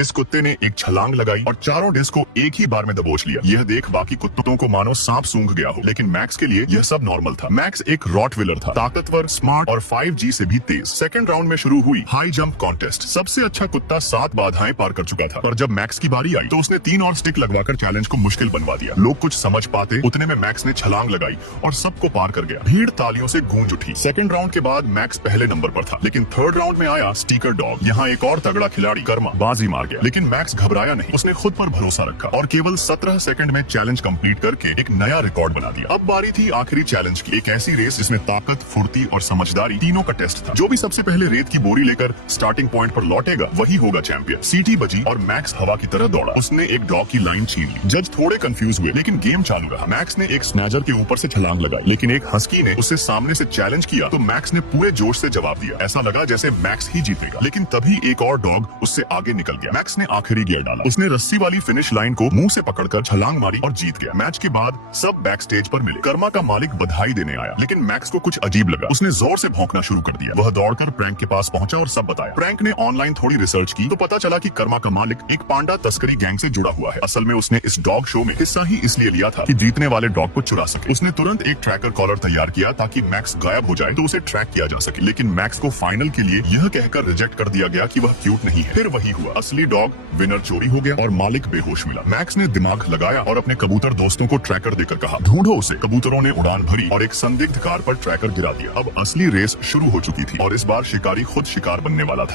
इस कुत्ते ने एक छलांग लगाई और चारों डिस्क को एक ही बार में दबोच लिया। यह देख बाकी कुत्तों को मानो सांप सूंघ गया हो, लेकिन मैक्स के लिए यह सब नॉर्मल था। मैक्स एक रॉटविलर था, ताकतवर, स्मार्ट और 5G से भी तेज। सेकंड राउंड में शुरू हुई हाई जंप कॉन्टेस्ट। सबसे अच्छा कुत्ता 7 बाधाएं पार कर चुका था, पर जब मैक्स की बारी आई तो उसने 3 और स्टिक लगवाकर चैलेंज को मुश्किल बनवा दिया। लोग कुछ समझ पाते उतने में मैक्स ने छलांग लगाई और सबको पार कर गया। भीड़ तालियों से गूंज उठी। सेकंड राउंड के बाद मैक्स पहले नंबर पर था, लेकिन थर्ड राउंड में आया स्टीकर डॉग। यहाँ एक और तगड़ा खिलाड़ी कर्मा बाजी मार गया, लेकिन मैक्स घबराया नहीं। उसने खुद पर भरोसा रखा और केवल 17 सेकंड में चैलेंज कंप्लीट करके एक नया रिकॉर्ड बना दिया। अब बारी थी आखिरी चैलेंज की, एक ऐसी रेस जिसमें ताकत, फुर्ती और समझदारी तीनों का टेस्ट था। जो भी सबसे पहले रेत की बोरी लेकर स्टार्टिंग पॉइंट पर लौटेगा वही होगा चैंपियन। सीटी बजी और मैक्स हवा की तरह दौड़ा। उसने एक डॉग की लाइन छीन ली। जज थोड़े कंफ्यूज हुए, लेकिन गेम चालू रहा। मैक्स ने एक स्नैजर के ऊपर से छलांग लगाई, लेकिन एक हस्की ने उससे सामने से चैलेंज किया तो मैक्स ने पूरे जोश से जवाब दिया। ऐसा लगा जैसे मैक्स ही जीतेगा, लेकिन तभी एक और डॉग उससे आगे निकल गया। मैक्स ने आखिरी गियर डाला। उसने रस्सी वाली फिनिश लाइन को मुंह से पकड़कर छलांग मारी और जीत गया। मैच के बाद सब बैक स्टेज पर मिले। कर्मा का मालिक बधाई देने आया, लेकिन मैक्स को कुछ अजीब लगा। उसने जोर से भौंकना शुरू कर दिया। वह दौड़कर प्रैंक के पास पहुंचा और सब बताया। प्रैंक ने ऑनलाइन थोड़ी रिसर्च की तो पता चला कि कर्मा का मालिक एक पांडा तस्करी गैंग से जुड़ा हुआ है। असल में उसने इस डॉग शो में हिस्सा ही इसलिए लिया था कि जीतने वाले डॉग को चुरा सके। उसने तुरंत एक ट्रैकर कॉलर तैयार किया ताकि मैक्स गायब हो जाए तो उसे ट्रैक किया जा सके, लेकिन मैक्स को फाइनल के लिए यह कहकर रिजेक्ट कर दिया गया कि वह क्यूट नहीं है। फिर वही हुआ, असली डॉग विनर चोरी हो गया और मालिक बेहोश मिला। मैक्स ने दिमाग लगाया और अपने कबूतर दोस्तों को ट्रैकर देकर कहा, ढूंढो उसे। कबूतरों ने उड़ान भरी और एक संदिग्ध कार पर ट्रैकर गिरा दिया। अब असली रेस शुरू हो चुकी थी और इस बार शिकारी खुद शिकार बनने वाला था।